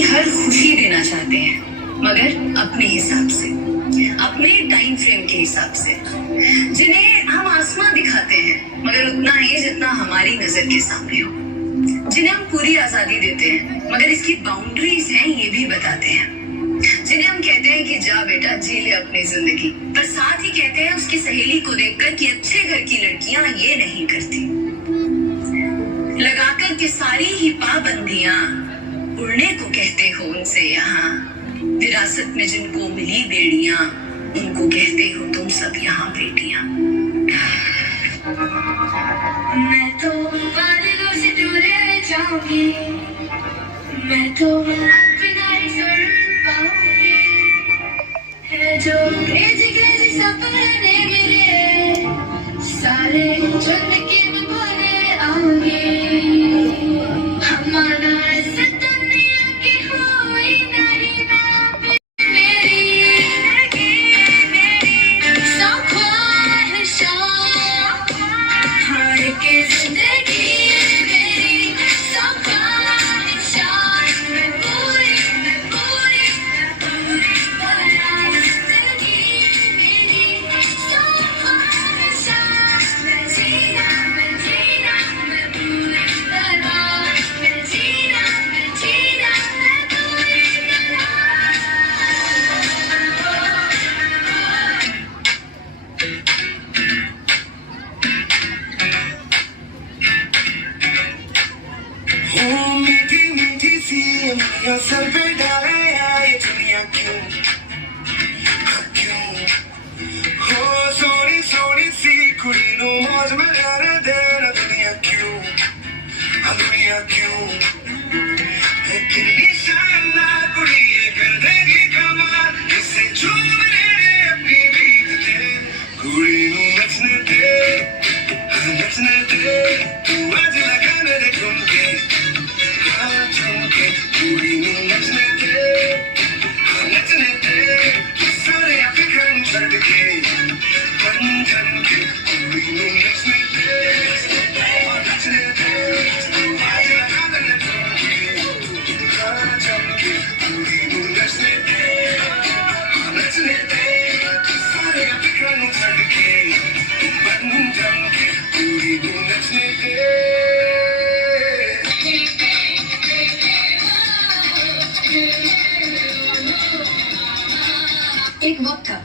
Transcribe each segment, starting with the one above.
की हर खुशी देना चाहते हैं, मगर अपने हिसाब से, अपने टाइम फ्रेम के हिसाब से। जिन्हें हम आसमां दिखाते हैं मगर उतना ही जितना हमारी नजर के सामने हो। जिन्हें हम पूरी आजादी देते हैं मगर इसकी बाउंड्रीज हैं ये भी बताते हैं। जिन्हें हम कहते हैं कि जा बेटा जी ले अपनी जिंदगी, पर साथ ही कहते हैं उसकी सहेली को देखकर कि अच्छे घर की लड़कियां ये नहीं करती। लगाकर के सारी ही पाबंदियां, उड़ने को कहते हो उनसे यहाँ। विरासत में जिनको मिली बेड़ियां, उनको कहते हो तुम सब यहाँ बेटियां। मैं तो बादलों से दूर रह जाऊंगी, मैं तो अपना ही सुर पाऊंगी। है जो क्रेजी क्रेजी सपने मेरे, सारे चुन के मैं बोले आऊंगी। हमारा सर पे डाले ये दुनिया क्यों क्यों हो सोनी सोनी सी कुड़ी नो मौज में रहने देना। दुनिया क्यों दुनिया क्यों कितनी शानदार कुड़ी ये कर देगी कमाल, इससे झूम ले अपनी बीत दे। कुड़ी नो नचने दे तू आज लगाने दे ठुमके, हाँ ठुमके। कुड़ी नो नचने दे सारे अफ्रीकन छड़ के बन ठन के। कुड़ी नो नचने दे आज लगाने दे ठुमके, हाँ ठुमके। कुड़ी नो नचने दे सारे अफ्रीकन छड़ के बन ठन के। कुड़ी नो नचने दे। एक वक्त था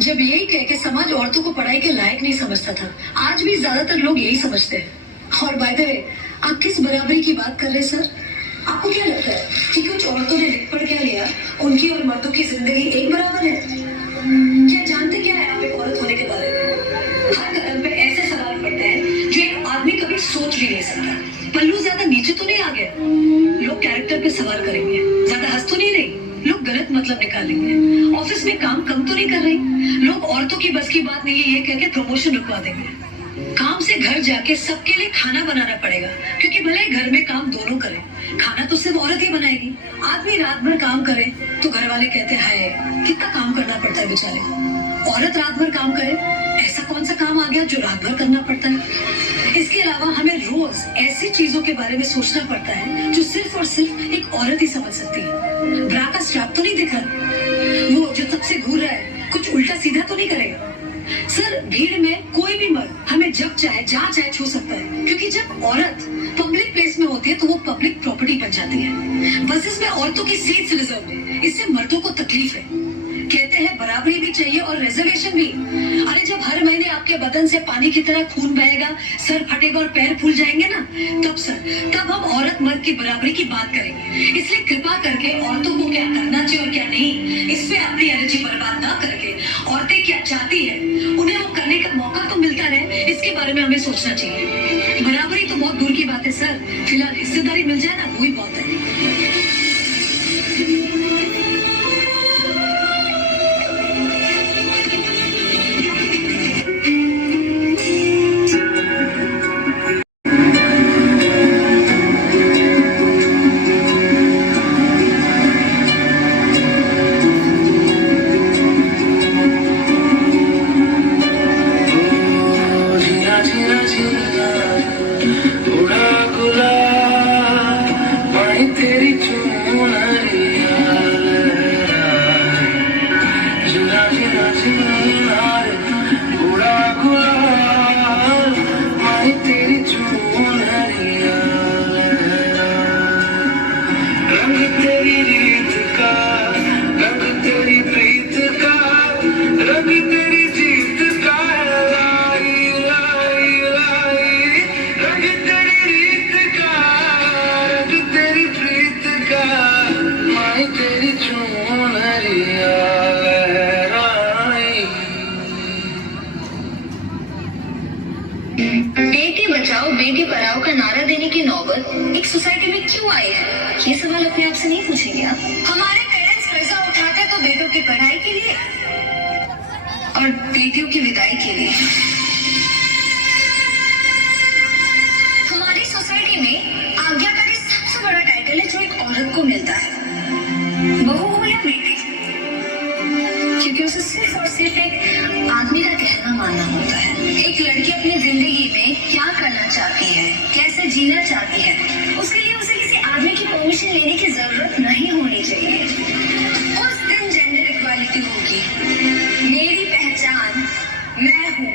जब यही कह के समाज औरतों को पढ़ाई के लायक नहीं समझता था। आज भी ज्यादातर लोग यही समझते हैं। और बाय द वे, आप किस बराबरी की बात कर रहे हैं सर? आपको क्या लगता है कि कुछ औरतों ने लिख पढ़ क्या लिया, उनकी और मर्दों की जिंदगी एक बराबर है? क्या जानते क्या है आप एक औरत होने के बारे में? हर कदम पे ऐसे सवाल पड़ते हैं जो एक आदमी कभी सोच भी नहीं सकता। पल्लू ज्यादा नीचे तो नहीं आ गया, लोग कैरेक्टर पे सवाल करेंगे। ज्यादा हंस तो नहीं रही, लोग गलत मतलब निकालेंगे। ऑफिस में काम कम तो नहीं कर रही, लोग औरतों की बस की बात नहीं है ये कह के प्रमोशन रुकवा देंगे। काम से घर जाके सबके लिए खाना बनाना पड़ेगा, क्योंकि भले घर में काम दोनों करें, खाना तो सिर्फ औरत ही बनाएगी। आदमी रात भर काम करे तो घर वाले कहते हैं कितना काम करना पड़ता है बेचारे को। औरत रात भर काम करे, ऐसा कौन सा काम आ गया जो रात भर करना पड़ता है? इसके अलावा हमें रोज ऐसी चीजों के बारे में सोचना पड़ता है जो सिर्फ और सिर्फ एक औरत ही समझ सकती है। ब्रा का स्ट्रैप तो नहीं दिख रहा, वो जो तब से घूर रहा है कुछ उल्टा सीधा तो नहीं करेगा? सर, भीड़ में कोई भी मर्द हमें जब चाहे जहाँ चाहे छू सकता है, क्योंकि जब औरत पब्लिक प्लेस में होती है तो वो पब्लिक प्रॉपर्टी बन जाती है। बसेस में औरतों की सीट्स रिजर्व है, इससे मर्दों को तकलीफ है। कहते हैं बराबरी भी चाहिए और रिजर्वेशन भी। अरे जब हर महीने आपके बदन से पानी की तरह खून बहेगा, सर फटेगा और पैर फूल जाएंगे ना, तब हम औरत मर्द की बराबरी की बात करेंगे। इसलिए कृपा करके औरतों को क्या करना चाहिए और क्या नहीं, इस पे अपनी एनर्जी बर्बाद ना करके औरतें क्या चाहती है उन्हें वो करने का मौका तो मिलता रहे, इसके बारे में हमें सोचना चाहिए। बराबरी तो बहुत दूर की बात है सर, फिलहाल हिस्सेदारी मिल जाए ना, वही बहुत है। उड़ा गुलाब तेरी रीत का, रंग तेरी प्रीत का, रंग तेरी जीत का, लाई लाई लाई, रंग तेरी रीत का, रंग तेरी प्रीत का, माई तेरी चुनरिया लहराई। बेटी बचाओ बेटी पढ़ाओ का नारा देने की नौबत एक सोसाइटी में क्यों आई है? ये सवाल अपने आप से नहीं पूछेंगे आप? हमारे पेरेंट्स कर्जा उठाते तो बेटों की पढ़ाई के लिए और बेटियों की विदाई के लिए। हमारी सोसाइटी में आज्ञाकारी सबसे बड़ा टाइटल है जो एक औरत को मिलता है, बहू हो या बेटी, क्योंकि उसे सिर्फ और सिर्फ एक आदमी का कहना मानना होता है। एक लड़की अपनी जिंदगी में क्या करना चाहती है, कैसे जीना चाहती है, उसके लिए उसे किसी आदमी की परमिशन लेने की जरूरत नहीं होनी चाहिए। उस दिन जेंडर इक्वालिटी होगी। मेरी पहचान मैं हूँ।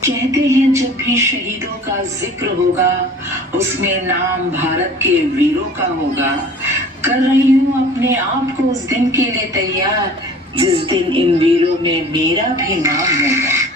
कहते हैं जब भी शहीदों का जिक्र होगा उसमें नाम भारत के वीरों का होगा। कर रही हूँ अपने आप को उस दिन के लिए तैयार जिस दिन इन वीरों में मेरा भी नाम होगा।